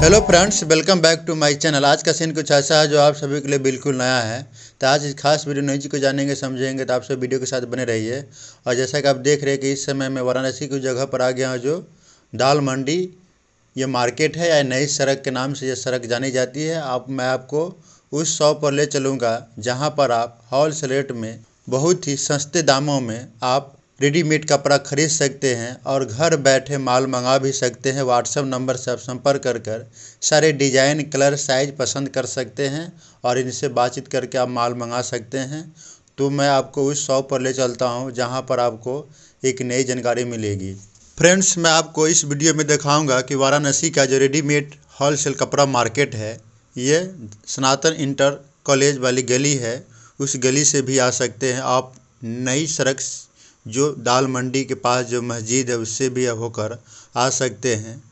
Hello friends, welcome back to my channel. आज का scene कुछ ऐसा है जो आप सभी के लिए बिल्कुल नया है। तो आज इस खास वीडियो नई चीज़ को जानेंगे समझेंगे, तो आप सब वीडियो के साथ बने रहिए। और जैसा कि आप देख रहे हैं कि इस समय मैं वाराणसी की जगह पर आ गया हूँ जो दाल मंडी ये मार्केट है या नई सड़क के नाम से ये सड़क जानी जाती है। मैं आपको उस शॉप पर ले चलूँगा जहाँ पर आप होलसेल रेट में बहुत ही सस्ते दामों में आप रेडीमेड कपड़ा खरीद सकते हैं और घर बैठे माल मंगा भी सकते हैं। व्हाट्सएप नंबर से आप संपर्क कर सारे डिजाइन, कलर, साइज पसंद कर सकते हैं और इनसे बातचीत करके आप माल मंगा सकते हैं। तो मैं आपको उस शॉप पर ले चलता हूं जहां पर आपको एक नई जानकारी मिलेगी। फ्रेंड्स, मैं आपको इस वीडियो में दिखाऊंगा कि वाराणसी का जो रेडीमेड होलसेल कपड़ा मार्केट है ये सनातन इंटर कॉलेज वाली गली है, उस गली से भी आ सकते हैं आप। नई सड़क जो दाल मंडी के पास जो मस्जिद है उससे भी होकर आ सकते हैं।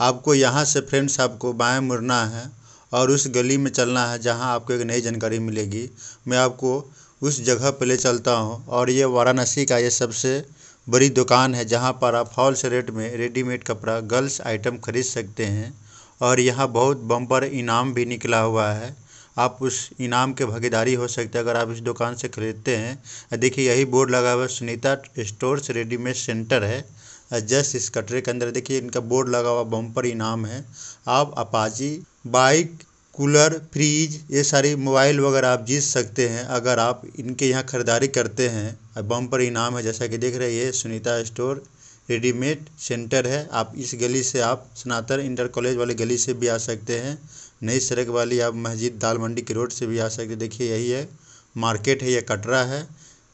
आपको यहाँ से फ्रेंड्स आपको बाएं मुड़ना है और उस गली में चलना है जहाँ आपको एक नई जानकारी मिलेगी। मैं आपको उस जगह पर ले चलता हूँ और ये वाराणसी का ये सबसे बड़ी दुकान है जहाँ पर आप होलसेल रेट में रेडीमेड कपड़ा गर्ल्स आइटम खरीद सकते हैं। और यहाँ बहुत बम्पर इनाम भी निकला हुआ है, आप उस इनाम के भागीदारी हो सकते हैं अगर आप इस दुकान से खरीदते हैं। देखिए यही बोर्ड लगा हुआ है, सुनीता स्टोर्स रेडीमेड सेंटर है। जस्ट इस कटरे के अंदर देखिए इनका बोर्ड लगा हुआ, बम्पर इनाम है। आप अपाची बाइक, कूलर, फ्रिज, ये सारी मोबाइल वगैरह आप जीत सकते हैं अगर आप इनके यहाँ खरीदारी करते हैं। बम्पर इनाम है जैसा कि देख रहे हैं, ये सुनीता स्टोर रेडीमेड सेंटर है। आप इस गली से आप सनातन इंटर कॉलेज वाली गली से भी आ सकते हैं, नई सड़क वाली आप मस्जिद दाल मंडी की रोड से भी आ सकते हैं। देखिए यही है मार्केट है, यह कटरा है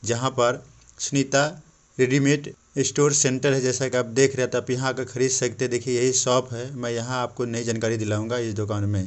जहाँ पर सुनीता रेडीमेड स्टोर सेंटर है जैसा कि आप देख रहे हैं। तो आप यहाँ आकर खरीद सकते हैं। देखिए यही शॉप है, मैं यहाँ आपको नई जानकारी दिलाऊँगा इस दुकान में।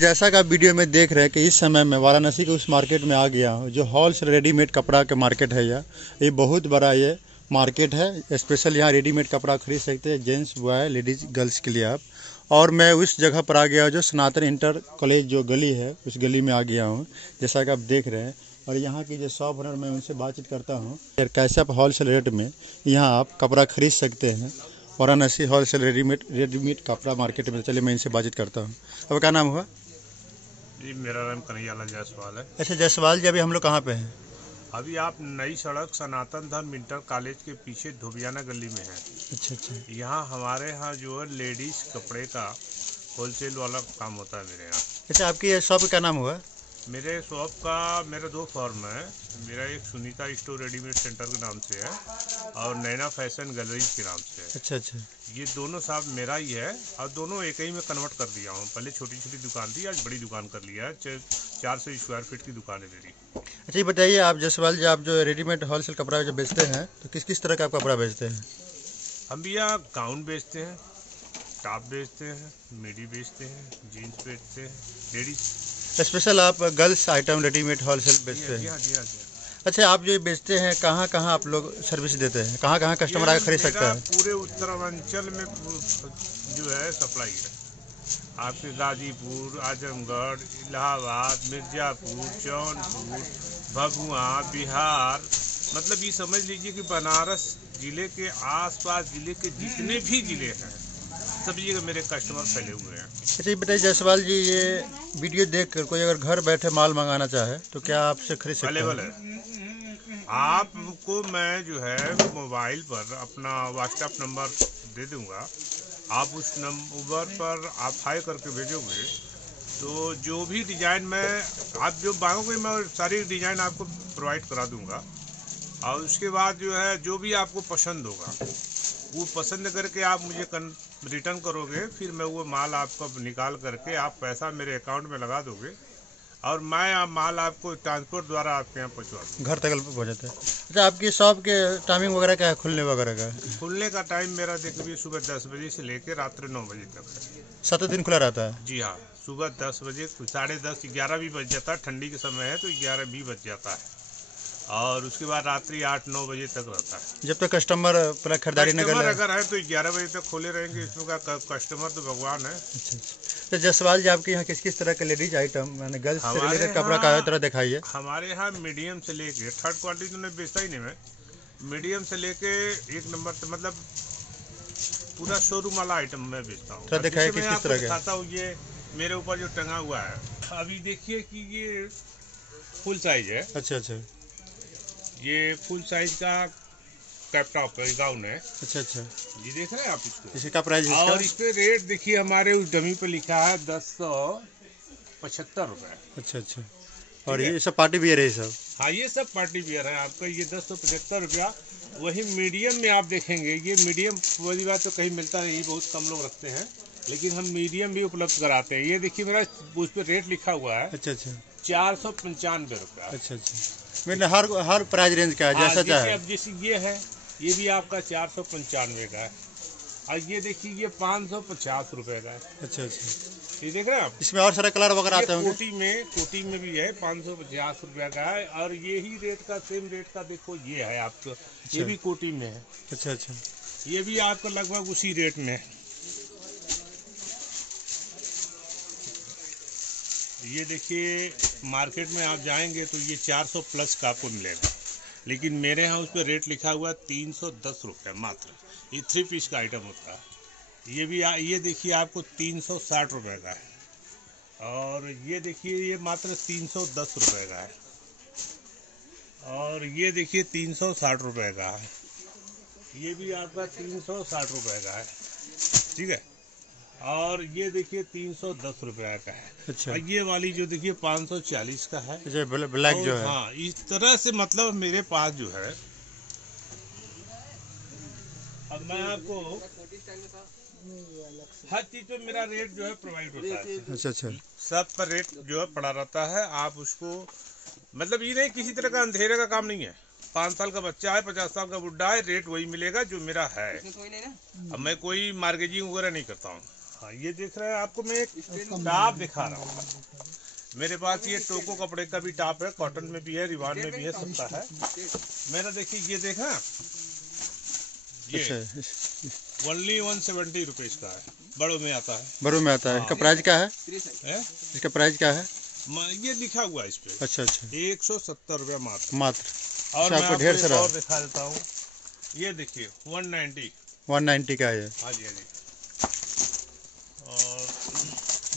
जैसा कि आप वीडियो में देख रहे हैं कि इस समय मैं वाराणसी के उस मार्केट में आ गया हूं जो होलसेल रेडीमेड कपड़ा के मार्केट है। ये बहुत बड़ा ये मार्केट है। स्पेशल यहाँ रेडीमेड कपड़ा खरीद सकते हैं, जेंट्स, बॉय, लेडीज, गर्ल्स के लिए आप। और मैं उस जगह पर आ गया हूँ जो सनातन इंटर कॉलेज जो गली है उस गली में आ गया हूँ जैसा कि आप देख रहे हैं। और यहाँ की जो शॉप ओनर मैं उनसे बातचीत करता हूँ कैसे आप होलसेल रेट में यहाँ आप कपड़ा खरीद सकते हैं। वाराणसी होलसेल रेडीमेड कपड़ा मार्केट में चलिए मैं इनसे बातचीत करता हूँ। अब क्या नाम हुआ जी? मेरा नाम कन्हैयालाल जायसवाल है। अच्छा जायसवाल जी, अभी हम लोग कहाँ पे हैं? अभी आप नई सड़क सनातन धर्म इंटर कॉलेज के पीछे धोबियाना गली में है। अच्छा अच्छा। यहाँ हमारे यहाँ जो है लेडीज कपड़े का होलसेल वाला काम होता है मेरे यहाँ। अच्छा, आपकी शॉप का नाम हुआ? मेरे शॉप का मेरा दो फॉर्म है। मेरा एक सुनीता स्टोर रेडीमेड सेंटर के नाम से है और नैना फैशन गैलरीज के नाम से है। अच्छा अच्छा। ये दोनों साहब मेरा ही है और दोनों एक ही में कन्वर्ट कर दिया हूँ। पहले छोटी छोटी दुकान थी, आज बड़ी दुकान कर लिया है। 400 स्क्वायर फीट की दुकान है मेरी। अच्छा, ये बताइए आप जायसवाल जी, आप जो रेडीमेड होलसेल कपड़ा जो बेचते हैं तो किस किस तरह का आप कपड़ा बेचते हैं? हम भी यहाँ गाउन बेचते हैं, टॉप बेचते हैं, मिडी बेचते हैं, जीन्स बेचते हैं, लेडीज स्पेशल आप गर्ल्स आइटम रेडीमेड होलसेल बेचते हैं? जी हाँ, जी हाँ। अच्छा, आप जो बेचते हैं कहाँ कहाँ आप लोग सर्विस देते हैं, कहाँ कहाँ कस्टमर आकर खरीद सकता है? पूरे उत्तरांचल में जो है सप्लाई है। आपके गाजीपुर, आजमगढ़, इलाहाबाद, मिर्जापुर, जौनपुर, भभुआ, बिहार, मतलब ये समझ लीजिए कि बनारस जिले के आसपास जिले के जितने भी जिले हैं सब जगह मेरे कस्टमर फैले हुए हैं। अच्छा, ये बताइए जायसवाल जी, ये वीडियो देखकर कोई अगर घर बैठे माल मंगाना चाहे तो क्या आपसे खरीद सकते हैं? अवेलेबल है। आपको मैं जो है मोबाइल पर अपना व्हाट्सएप नंबर दे दूंगा। आप उस नंबर पर आप हाई करके भेजोगे तो जो भी डिज़ाइन में आप जो मांगोगे मैं सारी डिज़ाइन आपको प्रोवाइड करा दूंगा। और उसके बाद जो है जो भी आपको पसंद होगा वो पसंद करके आप मुझे रिटर्न करोगे, फिर मैं वो माल आपको निकाल करके आप पैसा मेरे अकाउंट में लगा दोगे और मैं माल आपको ट्रांसपोर्ट द्वारा आपके यहाँ पहुँचवा दूँ, घर तक पहुँच जाता है। अच्छा, आपकी शॉप के टाइमिंग वगैरह क्या है, खुलने वगैरह का? खुलने का टाइम मेरा देखिए सुबह 10 बजे से लेकर रात्रि 9 बजे तक है। 7 दिन खुला रहता है? जी हाँ, सुबह 10 बजे 10:30 11 भी बज जाता है, ठंडी के समय है तो 11 भी बज जाता है, और उसके बाद रात्रि 8-9 बजे तक रहता है। जब तक कस्टमर पूरा खरीदारी न कर ले। अगर है तो 11 बजे तक खोले रहेंगे, इसमें का कस्टमर तो भगवान है। अच्छा। तो जसवाल जी, आपके यहाँ किस किस तरह के लेडीज आइटम यानी गर्ल्स से रिलेटेड कपड़ा का तरह दिखाइए। हमारे यहाँ मीडियम से लेके थर्ड क्वालिटी तो नहीं बेचता ही नहीं मैं, मीडियम से लेके 1 नंबर तक, मतलब पूरा शोरूम वाला आइटम मैं बेचता हूँ। तो दिखाइए किस किस तरह के। दिखाता हूँ, ये मेरे ऊपर जो टंगा हुआ है, अभी देखिए कि ये फुल साइज है। अच्छा अच्छा, ये फुल साइज का कैप टॉप है, गाउन है। अच्छा अच्छा, ये देख रहे हैं आप इसको, इसका प्राइस इसका? और इस पे रेट देखिए, हमारे उस डमी पे लिखा है 1075 रुपये। अच्छा अच्छा, और ये सब पार्टी वियर है सब? हाँ, ये सब पार्टी वियर है आपका, ये 1075 रुपया। वही मीडियम में आप देखेंगे, ये मीडियम वाली बात तो कहीं मिलता नहीं, बहुत कम लोग रखते हैं, लेकिन हम मीडियम भी उपलब्ध कराते हैं। ये देखिए मेरा उस पर रेट लिखा हुआ है। अच्छा अच्छा, 495 रुपया। अच्छा अच्छा, मतलब हर प्राइस रेंज का है, जैसा चाहे। अब जैसे ये है, ये भी आपका 495 का है, और ये देखिए ये 550 रुपये का है। अच्छा अच्छा, ये देख रहे हैं आप, इसमें और सारे कलर वगैरह आते होंगे? कोटी में भी है, 550 रुपया का है, और ये ही रेट का सेम रेट का देखो ये है आपको। ये भी कोटी में है। अच्छा अच्छा, ये भी आपको लगभग उसी रेट में है। ये देखिए मार्केट में आप जाएंगे तो ये 400 प्लस का आपको मिलेगा, लेकिन मेरे यहाँ उस पर रेट लिखा हुआ है 310 रुपये मात्र। ये 3 पीस का आइटम होता है। ये देखिए आपको 360 रुपये का है, और ये देखिए ये मात्र 310 रुपये का है, और ये देखिए 360 रुपये का है, ये भी आपका 360 रुपये का है, ठीक है, और ये देखिए 310 रुपये का है। अच्छा, और ये वाली जो देखिए 540 का है। अच्छा, ब्लैक जो है। हाँ, इस तरह से मतलब मेरे पास जो है, अब मैं आपको हर चीज पे मेरा रेट जो है प्रोवाइड होता है। अच्छा अच्छा, सब पर रेट जो है पड़ा रहता है। आप उसको मतलब ये नहीं, किसी तरह का अंधेरे का काम नहीं है। 5 साल का बच्चा है, 50 साल का बुढ़ा है, रेट वही मिलेगा जो मेरा है। अब मैं कोई मार्केटिंग वगैरह नहीं करता हूँ। हाँ, ये देख रहे हैं, आपको मैं एक टॉप दिखा रहा हूँ। मेरे पास ये टोको कपड़े का भी टॉप है, कॉटन में भी है, रिवान में भी है, सबका है मेरा। देखिए ये देखा, ये ओनली 170 रुपीज का है, बड़ों में आता है। बड़ों में आता है। इसका प्राइस क्या है? इसका प्राइस क्या है? ये लिखा हुआ है इस पे। अच्छा अच्छा, 170 रुपया मात्र। और मैं आपको ढेर सारा और दिखा देता हूँ। ये देखिए 190 का है। हाँ जी, हाँ जी। और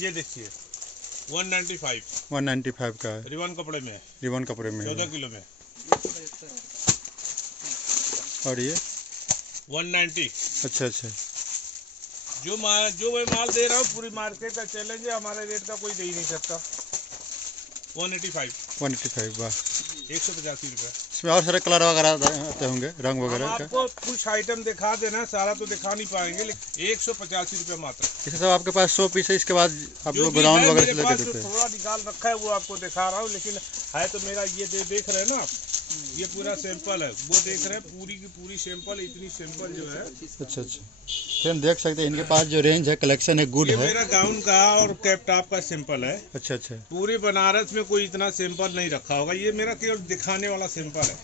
ये देखिए 195 का है, रिबन कपड़े में। 14 किलो में। और ये 190। अच्छा अच्छा, जो मैं माल दे रहा हूँ, पूरी मार्केट का चैलेंज है, हमारे रेट का कोई दे ही नहीं सकता। 185। वाह, 185 रुपये। इसमें और सारे कलर वगैरह आते होंगे, रंग वगैरह का? आपको कुछ आइटम दिखा देना, सारा तो दिखा नहीं पाएंगे, लेकिन 185 रुपये मात्र। इसे सब आपके पास 100 पीस है, इसके बाद आप लोग गोदाम वगैरह से लेके देते हैं? थोड़ा निकाल रखा है वो आपको दिखा रहा हूँ, लेकिन है तो मेरा ये देख रहे हैं ना आप, ये पूरा सैंपल है, वो देख रहे हैं, पूरी की पूरी सैंपल, इतनी सैंपल जो है। अच्छा अच्छा, फिर देख सकते हैं इनके पास जो रेंज है, कलेक्शन है, गुड है। मेरा गाउन का और कैप टॉप का सैंपल है। अच्छा अच्छा, पूरे बनारस में कोई इतना सैंपल नहीं रखा होगा, ये मेरा केवल दिखाने वाला सैंपल है।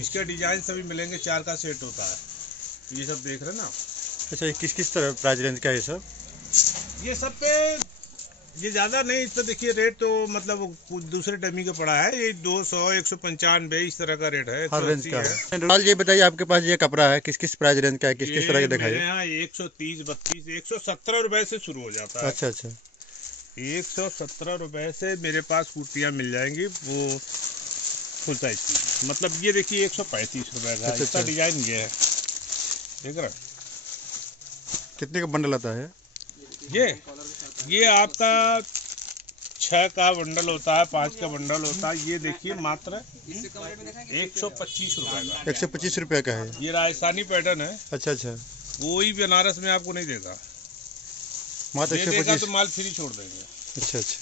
इसके डिजाइन सभी मिलेंगे, 4 का सेट होता है, ये सब देख रहे हैं ना। अच्छा, किस किस तरह प्राइस रेंज का है सब? ये सब पे ये ज़्यादा नहीं, इस पर देखिए रेट तो मतलब दूसरे डमी का पड़ा है, ये 200, 195 इस तरह का रेट है, हर रेंज का है। ये बताइए, आपके पास ये कपड़ा है, किस किस प्राइस रेंज का है, किस किस तरह का दिखाइए? यहाँ 130, 32, 117 रुपए से शुरू हो जाता है। अच्छा अच्छा, 117 रुपए से मेरे पास कुर्तियाँ मिल जाएंगी, वो फुल साइज की। मतलब ये देखिए 135 रुपए का। अच्छा, इसका डिजाइन ये है, देख रहे हैं। कितने का बंडल आता है ये आपका 6 का बंडल होता है, 5 का बंडल होता है। ये देखिए मात्र 125 रुपए का। 125 रुपये का है। ये राजस्थानी पैटर्न है। अच्छा अच्छा, कोई बनारस में आपको नहीं देगा, मात्र 125 तो माल फ्री छोड़ देंगे। अच्छा अच्छा,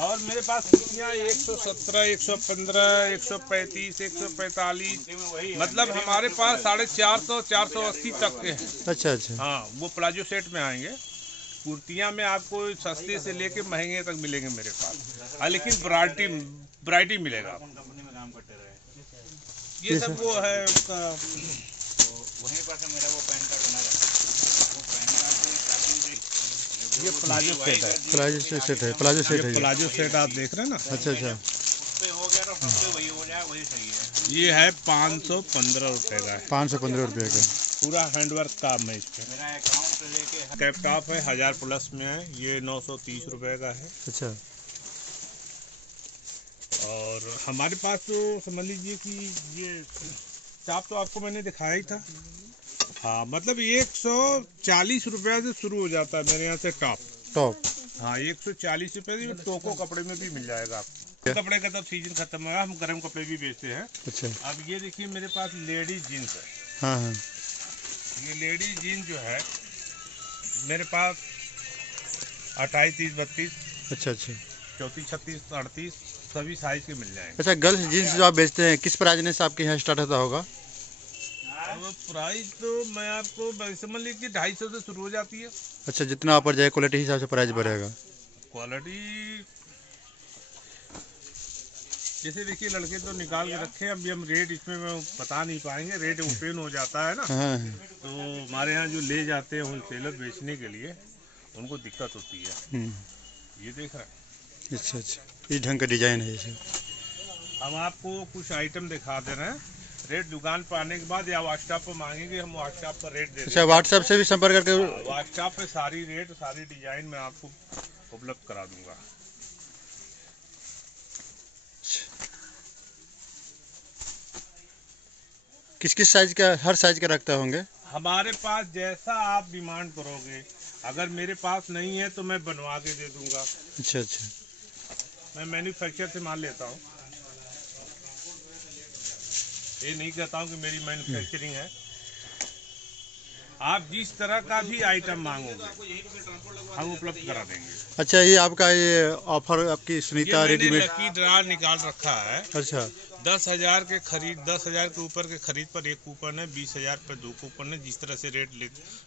और मेरे पास कुर्तियाँ 117, 115, 135, 145, मतलब हमारे पास 450, 480 तक के हैं। अच्छा अच्छा। हाँ, वो प्लाजो सेट में आएंगे। कुर्तियाँ में आपको सस्ते से लेके महंगे तक मिलेंगे मेरे पास। हाँ, लेकिन वैरायटी मिलेगा आपको। ये सब वो है उसका, वहीं पर से मेरा वो पैन कार्ड बना रहता है। वो पैन कार्ड ये प्लाजो सेट है। प्लाजो सेट है, प्लाजो सेट है। प्लाजो सेट आप देख रहे हैं ना। अच्छा अच्छा। हो गया तो वही हो जाए, वही सही है। ये है 515 रुपए का है। 515 रुपये का पूरा हैंडवर्क काम है इस पे। मेरा अकाउंट से लेके कैप टॉप है 1000 प्लस में है, ये 930 रुपए का है। अच्छा। और हमारे पास तो समझ लीजिए कि ये टॉप तो आपको मैंने दिखाया ही था। हाँ, मतलब 140 रुपये से शुरू हो जाता है मेरे यहाँ से टॉप। हाँ, 140 रुपये से टोको कपड़े में भी मिल जाएगा आपको। कपड़े का तो सीजन खत्म है, हम गर्म कपड़े भी बेचते हैं। अच्छा। अब ये देखिए मेरे पास लेडीज जीन्स है। हाँ हाँ। ये लेडीज जीन्स जो है मेरे पास 28, 30, 32। अच्छा अच्छा। 34, 36, 38 सभी साइज के मिल जाएंगे। अच्छा, गर्ल्स जीन्स जो आप बेचते हैं किस प्राइस से आपके यहाँ स्टार्ट होता होगा? प्राइस तो मैं आपको समझ लीजिए 250 से शुरू हो जाती है। अच्छा, जितना ऊपर जाए क्वालिटी हिसाब से प्राइस बढ़ेगा। क्वालिटी जैसे देखिए लड़के तो निकाल के रखे हैं, अभी हम रेट इसमें बता नहीं पाएंगे, रेट ओपन हो जाता है ना। हाँ। तो हमारे यहाँ जो ले जाते हैं होलसेलर बेचने के लिए उनको दिक्कत होती है। ये देख रहे हैं। अच्छा अच्छा, इस ढंग का डिजाइन है इसे। हम आपको कुछ आइटम दिखा दे रहे हैं, रेट दुकान पर आने के बाद या व्हाट्सएप पर मांगेंगे, हम व्हाट्सएप पर रेट दे। अच्छा, व्हाट्सएप से भी संपर्क करके व्हाट्सएप पे सारी रेट सारी डिजाइन मैं आपको उपलब्ध करा दूंगा। किस किस साइज का, हर साइज का रखते होंगे? हमारे पास जैसा आप डिमांड करोगे, अगर मेरे पास नहीं है तो मैं बनवा के दे दूंगा। अच्छा अच्छा। मैं मैन्युफैक्चर से माल लेता हूँ, ये नहीं कहता हूँ कि मेरी मैन्युफैक्चरिंग है। आप जिस तरह का भी आइटम मांगोगे हम उपलब्ध करा देंगे। अच्छा, ये आपका ये ऑफर आपकी सुनीता रेडीमेड लकी ड्रा निकाल रखा है। अच्छा। 10,000 के खरीद, 10,000 के ऊपर के खरीद पर एक कूपन है, 20,000 पर 2 कूपन है। जिस तरह से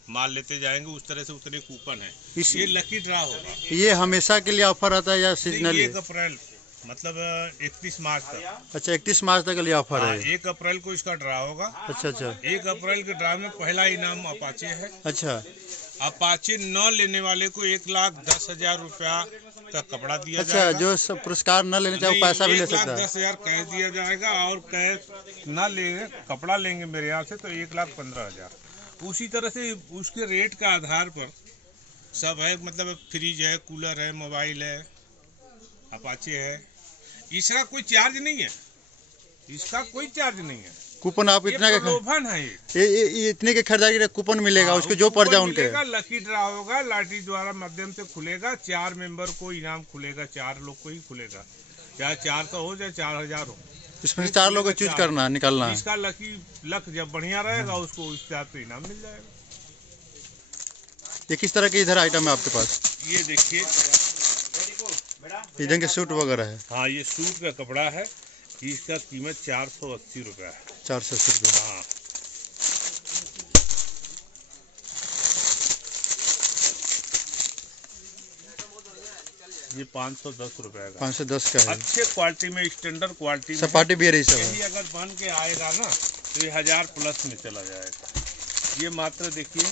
माल लेते जाएंगे उस तरह से उतने कूपन है। ये लकी ड्रा होगा। ये हमेशा के लिए ऑफर आता है या सीजनल? 1 अप्रैल मतलब 31 मार्च तक। अच्छा, 31 मार्च तक के लिए ऑफर है। 1 अप्रैल को इसका ड्रा होगा। अच्छा अच्छा। 1 अप्रैल के ड्रा में पहला इनाम अपाचे है। अच्छा। अपाचे न लेने वाले को 1,10,000 रुपया का कपड़ा दिया अच्छा, जाएगा। जो पुरस्कार न लेने चाहे पैसा भी ले सकता है। 1,10,000 कैश दिया जाएगा, और कैश न लेंगे, कपड़ा लेंगे मेरे यहाँ से तो 1,15,000। उसी तरह से उसके रेट का आधार पर सब है, मतलब फ्रिज है, कूलर है, मोबाइल है, अपाचे है। इसका कोई चार्ज नहीं है, इसका कोई चार्ज नहीं है। कूपन आप इतना के प्रलोभन है। ये इतने के खरीदारी के कूपन मिलेगा। उसके जो पड़ जाए उनके लकी ड्रा होगा, लाठी द्वारा माध्यम से खुलेगा। 4 मेंबर को इनाम खुलेगा, 4 लोग को ही खुलेगा, चाहे 400 हो चाहे 4,000 हो। इसमें 4 लोग को चूज करना, निकालना है। इसका लक जब बढ़िया रहेगा उसको उस हिसाब से इनाम मिल जाएगा। ये किस तरह के इधर आइटम है आपके पास? ये देखिए इधर के सूट वगैरह है। हाँ, ये सूट का कपड़ा है, इसका कीमत 480 रुपया है। 480 रुपये। हाँ, ये 510 रुपए का। 510 का है। अच्छे क्वालिटी में, स्टैंडर्ड क्वालिटी में, पार्टी बियर ही सब है। यही अगर बन के आएगा ना तो ये 1000 प्लस में चला जाएगा। ये मात्र देखिए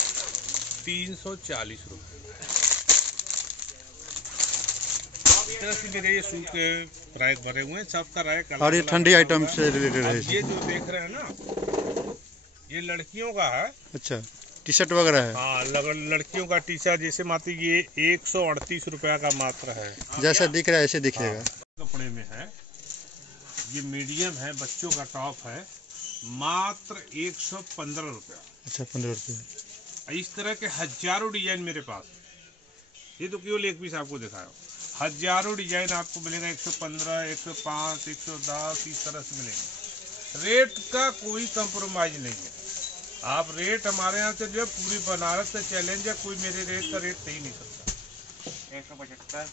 340 रुपये। इस तरह से मेरे ये सूट के रैक भरे हुए हैं, सबका रैक अलग। और ये ठंडी आइटम से रिलेटेड है। ये जो देख रहे हैं ना, ये लड़कियों का है। अच्छा, टी शर्ट वगैरह है। हाँ, लड़कियों का टी शर्ट, जैसे मात्र ये 138 रुपया का मात्र है। जैसा दिख रहा है ऐसे दिखेगा। कपड़े में है, ये मीडियम है, बच्चों का टॉप है, मात्र 115 रुपया। अच्छा, 15 रुपये। इस तरह के हजारों डिजाइन मेरे पास, ये तो केवल एक पीस आपको दिखाया। हजारों डिजाइन आपको मिलेगा, 115, 105, 110 इस तरह से मिलेगा। रेट का कोई कंप्रोमाइज नहीं है। आप रेट हमारे यहाँ से जो है पूरी बनारस से चैलेंज है, कोई मेरे रेट का रेट दे ही नहीं सकता। 175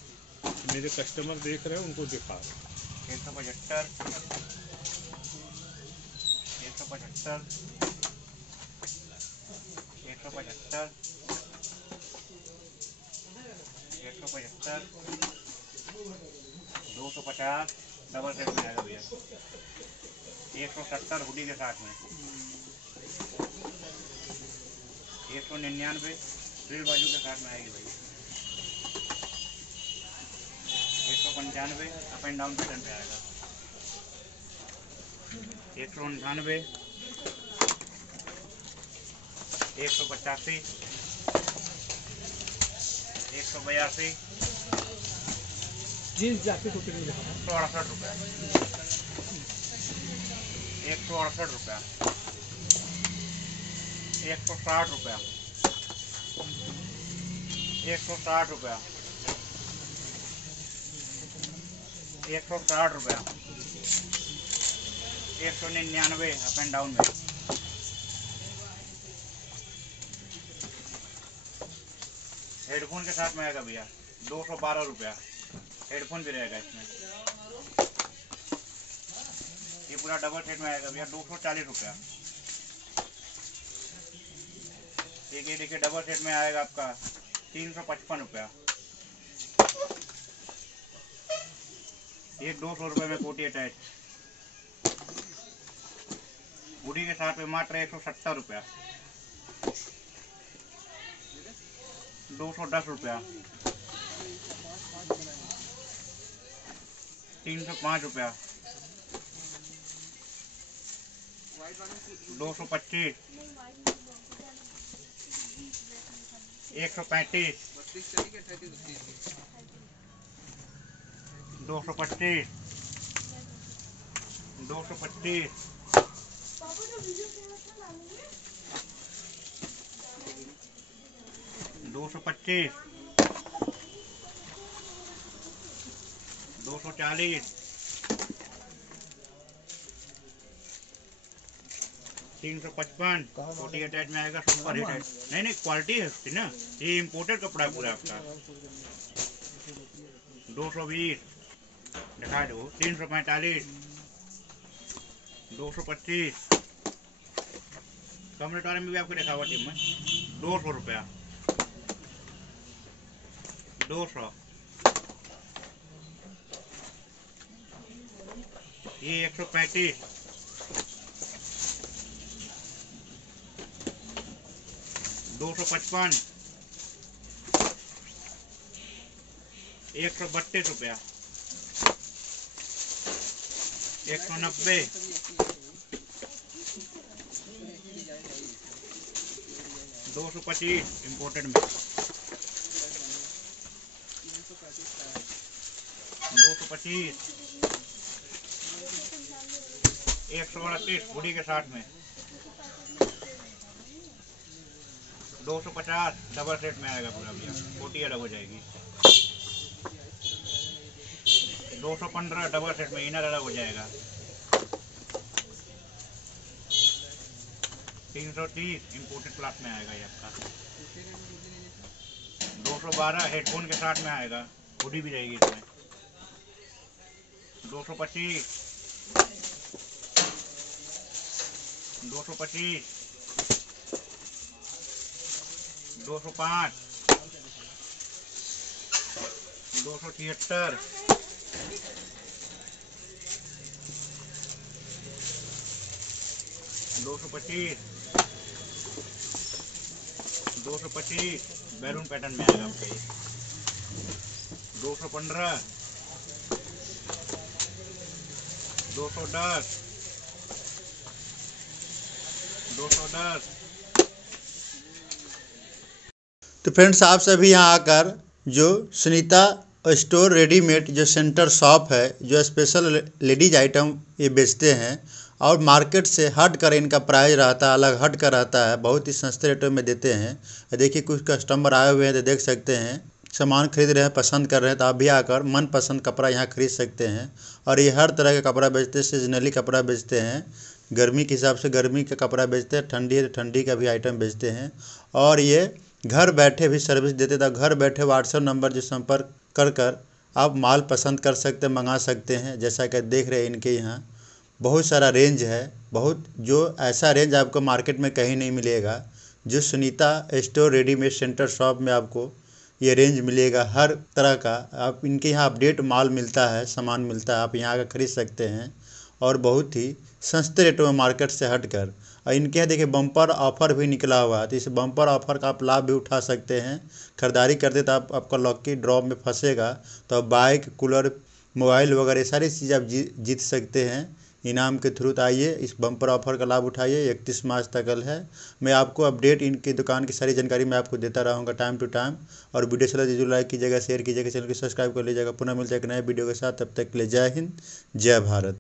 मेरे कस्टमर देख रहे हैं, उनको दिखा रहे हैं। 175 175 175 175 250 डबल सेट में आएगा भैया। 170 हुडी के साथ में। 199 फ्रिल बाजू के साथ में आएगी भैया। 195 अप एंड डाउन पैटर्न पे आएगा। 198 185 182 जीन्स जैकेट को कितने का? 168 रुपया। 168 रुपया। 160 रुपया। 160 रुपया। 160 रुपया। 199 अप एंड डाउन में। हेडफोन के साथ में आएगा भैया 212 रुपया। हेडफोन भी रहेगा इसमें। ये पूरा डबल सेट में आएगा भैया 240 रुपया। ठीक है, देखिए डबल सेट में आएगा आपका 355 रुपया। ये 200 रुपये में कोटी अटैच। हुडी के साथ में मात्र 170 रुपया। 210 रुपया। 305 रुपया। 225 135 225 225 225 240 355 कोटी अटैच में आएगा। सुपर हिट है। नहीं क्वालिटी है उसकी ना, ये इम्पोर्टेड कपड़ा है पूरा आपका। 220 दिखा दो। 345 225 कम रेट वाले में भी आपको दिखा हुआ टीम में 200 रुपया। 200 ये 135 255 132 रुपया। 190 225 इम्पोर्टेड में। 225 138 हुडी के साथ में। 250 डबल सेट में आएगा पूरा भैया। कोटी अलग हो जाएगी। 215 डबल सेट में इनर अलग हो जाएगा। 330 इम्पोर्टेड क्लास में आएगा ये आपका। 212 हेडफोन के साथ में आएगा। हुडी भी रहेगी इसमें। 225 225 205 276 225 225 बैलून पैटर्न में आएगा आपका ये। 215 210 210 तो फ्रेंड्स, आप सभी यहाँ आकर जो सुनीता स्टोर रेडीमेड जो सेंटर शॉप है, जो स्पेशल लेडीज आइटम ये बेचते हैं और मार्केट से हट कर इनका प्राइस रहता है, अलग हट कर रहता है, बहुत ही सस्ते रेटों में देते हैं। देखिए कुछ कस्टमर आए हुए हैं तो देख सकते हैं सामान खरीद रहे हैं, पसंद कर रहे हैं, तो आप भी आकर मनपसंद कपड़ा यहाँ खरीद सकते हैं। और ये हर तरह का कपड़ा बेचते हैं, सीजनली कपड़ा बेचते हैं, गर्मी के हिसाब से गर्मी का कपड़ा बेचते हैं, ठंडी है तो ठंडी का भी आइटम बेचते हैं। और ये घर बैठे भी सर्विस देते थे। घर बैठे व्हाट्सएप नंबर जो संपर्क कर आप माल पसंद कर सकते मंगा सकते हैं। जैसा कि देख रहे हैं इनके यहाँ बहुत सारा रेंज है, बहुत जो ऐसा रेंज आपको मार्केट में कहीं नहीं मिलेगा। जो Sunita store readymade centre shop में आपको ये रेंज मिलेगा हर तरह का। आप इनके यहाँ अपडेट माल मिलता है, सामान मिलता है, आप यहाँ का खरीद सकते हैं और बहुत ही सस्ते रेटों में मार्केट से हटकर। और इनके यहाँ देखिए बम्पर ऑफ़र भी निकला हुआ है, तो इस बम्पर ऑफ़र का आप लाभ भी उठा सकते हैं। खरीदारी करते तो आपका लकी ड्रॉ में फंसेगा, तो आप बाइक, कूलर, मोबाइल वगैरह सारी चीज़ आप जीत सकते हैं इनाम के थ्रू। आइए इस बम्पर ऑफ़र का लाभ उठाइए, 31 मार्च तक है। मैं आपको अपडेट इनकी दुकान की सारी जानकारी मैं आपको देता रहूँगा टाइम टू टाइम। और वीडियो चला जरूर लाइक कीजिएगा, शेयर कीजिएगा, चैनल को सब्सक्राइब कर लीजिएगा। पुनः मिलते हैं एक नए वीडियो के साथ, तब तक के लिए जय हिंद, जय भारत।